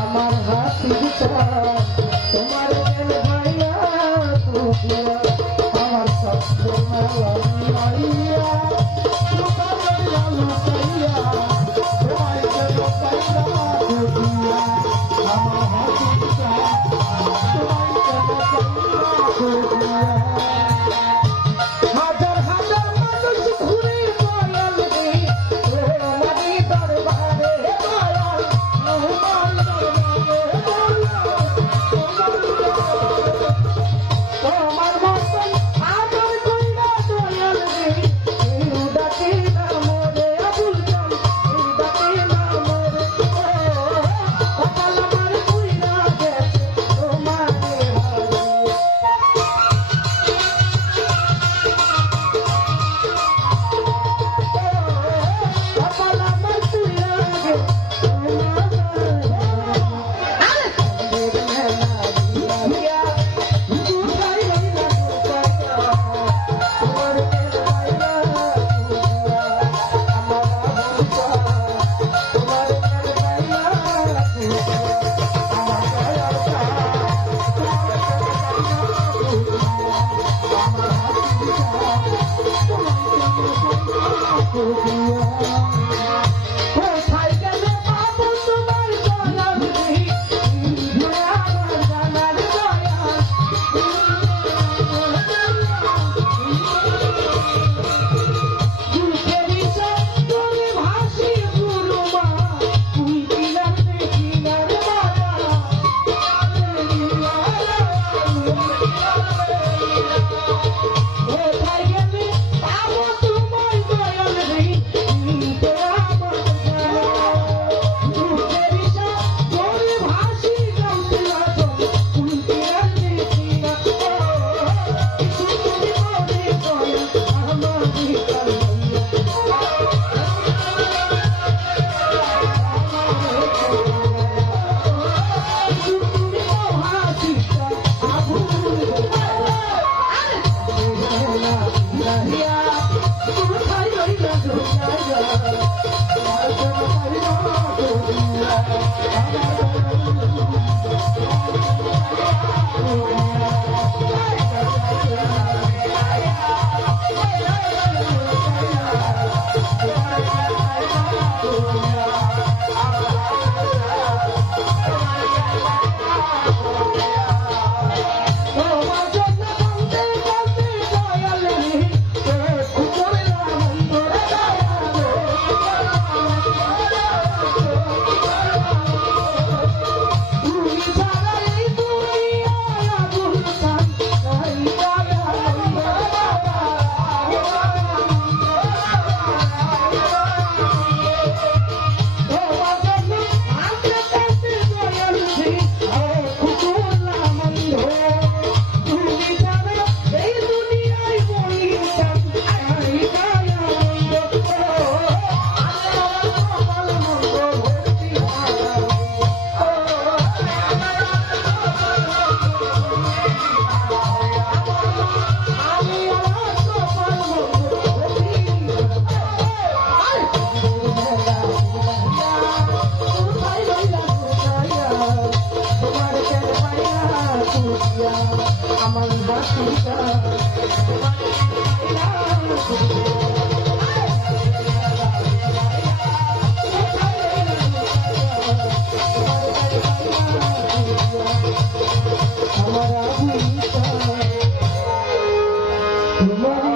আমার হাসিটা তোমার কেন ভাইয়া তুমিয়া আমার সত্য মেলা মাইয়া লুকাইয়া লুকাইয়া তোমায় কেন পাইয়া তুমিয়া আমার হাসিটা তোমায় কেন পাইয়া তুমিয়া হাজার হাজার মানুষ ঘুরে দয়াল রে তোমারই দরবারে দয়াল তোমার মতন আদর কইরা দয়াল রে ডাকে না মোরে আবুল চাল ডাকে না মোরে কপাল আমার কইরা গেছে তোমারে কপাল আমার কইরা কোথায় গেলে পাবো তোমার দয়াল রে আমার জানার দয়াল দুঃখেরই তোরে ভাসি গুরুমা তুই কিনার কিনার কোথায় গেলে পাবো তোমার দয়াল রে আমার হাসিটা আমার